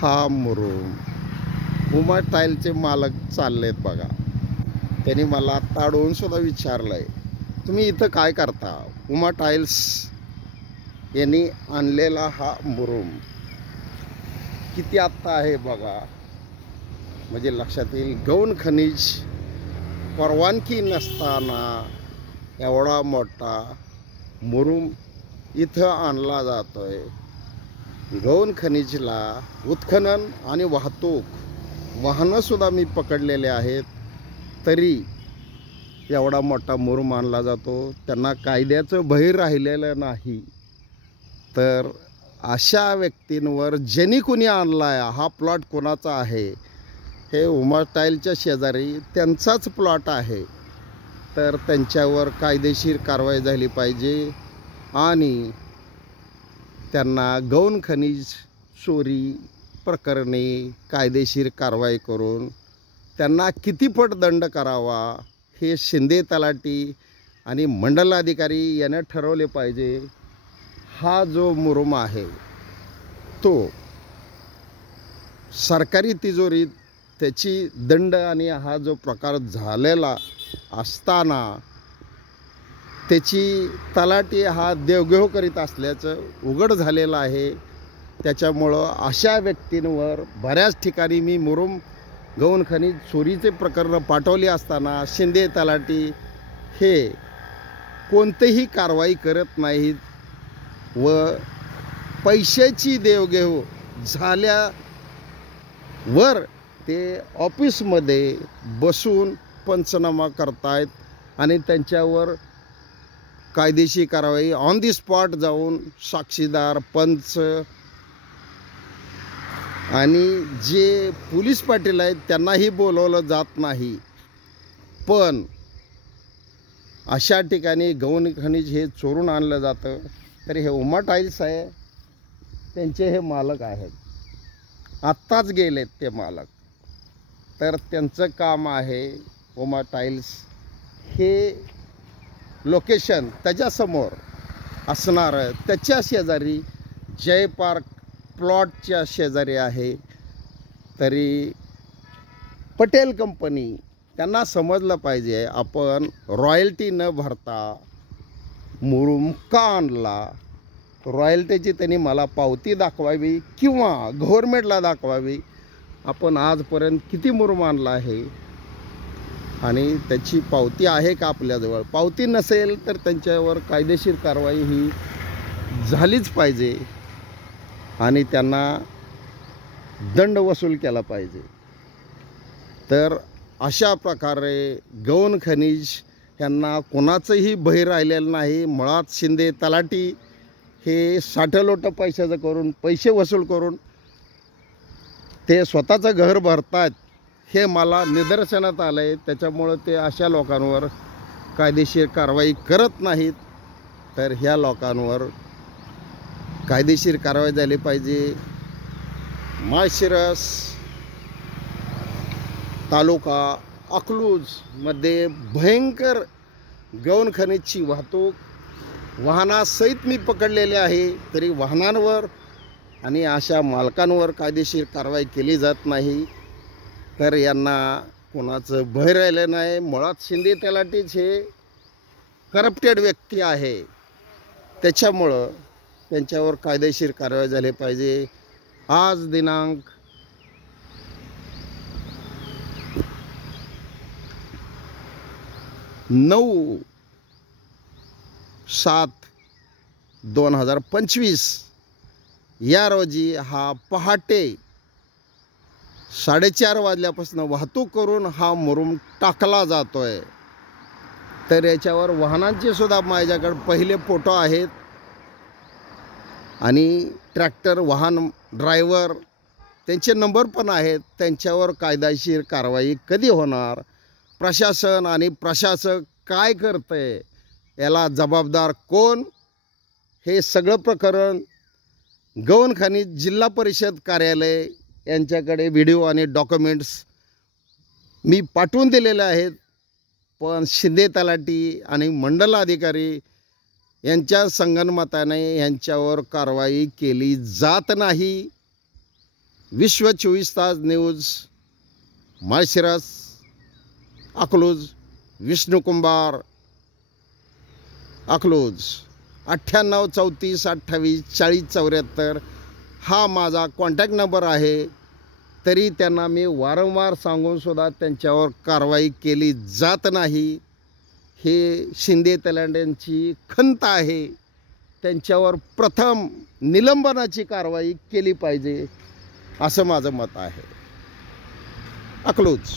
हा मुरुम उमा टाईलचे मालक चाललेत बघा. त्यांनी मला ताडवून सुद्धा विचारलंय, तुम्ही इथं काय करता? उमा टाईल्स यांनी आणलेला हा मुरुम किती आत्ता आहे बघा, म्हणजे लक्षात येईल. गौण खनिज परवानगी नसताना एवढा मोठा मुरुम इथं आणला जातोय. गौण खनिजला उत्खनन आणि वाहतूक वाहनंसुद्धा मी पकडलेले आहेत, तरी एवढा मोठा मुरुम आणला जातो. त्यांना कायद्याचं भय राहिलेलं नाही. तर अशा व्यक्तींवर ज्यांनी कुणी आणला आहे, हा प्लॉट कोणाचा आहे, हे उमा टाईलच्या शेजारी त्यांचाच प्लॉट आहे, तर त्यांच्यावर कायदेशीर कारवाई झाली पाहिजे आणि त्यांना गौण खनिज चोरी प्रकरणी कायदेशीर कारवाई करून त्यांना किती पट दंड करावा हे शिंदे तलाठी आणि मंडलाधिकारी याने ठरवले पाहिजे. हा जो मुरुम आहे तो सरकारी तिजोरीत त्याची दंड आणि हा जो प्रकार झालेला असताना त्याची तलाठी हा देवघेव करीत असल्याचं उघड झालेलं आहे. त्याच्यामुळं अशा व्यक्तींवर बऱ्याच ठिकाणी मी मुरुम गौण खनिज चोरीचे प्रकरणं पाठवली असताना शिंदे तलाठी हे कोणतेही कारवाई करत नाहीत व पैशाची देवघेव झाल्यावर ते ऑफिसमध्ये बसून पंचनामा करतायत आणि त्यांच्यावर कायदेशीर कारवाई ऑन दी स्पॉट जाऊन साक्षीदार पंच आणि जे पोलीस पाटील आहेत त्यांनाही बोलवलं जात नाही. पण अशा ठिकाणी गौण खनिज हे चोरून आणलं जातं. तरी हे उमा टाईल्स आहे, त्यांचे हे मालक आहेत, आत्ताच गेलेत ते मालक. तर त्यांचं काम आहे उमा टाईल्स हे लोकेशन त्याच्यासमोर असणारं, त्याच्या शेजारी जय पार्क प्लॉटच्या शेजारी आहे. तरी पटेल कंपनी त्यांना समजलं पाहिजे, आपण रॉयल्टी न भरता मुरुम का आणला. रॉयल्टीची त्यांनी मला पावती दाखवावी किंवा गव्हर्मेंटला दाखवावी. आपण आजपर्यंत किती मुरुम आणला आहे आणि त्याची पावती आहे का आपल्याजवळ. पावती नसेल तर त्यांच्यावर कायदेशीर कारवाई ही झालीच पाहिजे आणि त्यांना दंड वसूल केला पाहिजे. तर अशा प्रकारे गौण खनिज यांना कोणाचंही भय राहिलेलं नाही. मुळात शिंदे तलाठी हे साठलोटं पैशाचं करून पैसे वसूल करून ते स्वतःचं घर भरतात हे मला निदर्शनात आलं आहे. त्याच्यामुळं ते अशा लोकांवर कायदेशीर कारवाई करत नाहीत. तर ह्या लोकांवर कायदेशीर कारवाई झाली पाहिजे. माळशिरस तालुका अकलूजमध्ये भयंकर गौण खनिजची वाहतूक वाहनासहित मी पकडलेले आहे, तरी वाहनांवर आणि अशा मालकांवर कायदेशीर कारवाई केली जात नाही. तर यांना कोणाचं भय राहिलं नाही. मुळात शिंदे तलाठीच हे करप्टेड व्यक्ती आहे, त्याच्यामुळं त्यांच्यावर कायदेशीर कारवाई झाली पाहिजे. आज दिनांक 9/7/2025 या रोजी हा पहाटे 4:30 वाजल्यापासून वाहतूक करून हा मुरुम टाकला जातोय. तर याच्यावर वाहनांचे सुद्धा माझ्याकडे पहिले फोटो आहेत आणि ट्रॅक्टर वाहन ड्रायव्हर त्यांचे नंबर पण आहेत. त्यांच्यावर कायदेशीर कारवाई कधी होणार, प्रशासन आणि प्रशासक काय करतंय, याला जबाबदार कोण, हे सगळं प्रकरण गौण खनिज जिल्हा परिषद कार्यालय यांच्याकडे व्हिडिओ आणि डॉक्युमेंट्स मी पाठवून दिलेले आहेत. पण शिंदे तलाठी आणि मंडलाधिकारी यांच्या संगनमताने यांच्यावर कारवाई केली जात नाही. विश्व 24 तास न्यूज, माळशिरस, अकलूज, विष्णू कुंभार, अकलूज. 98 34 28 40 74 हा माझा कॉन्टॅक्ट नंबर आहे. तरी त्यांना मी वारंवार सांगूनसुद्धा त्यांच्यावर कारवाई केली जात नाही. हे शिंदे तलांड्यांची खंत आहे. त्यांच्यावर प्रथम निलंबनाची कारवाई केली पाहिजे असं माझं मत आहे. अकलूज.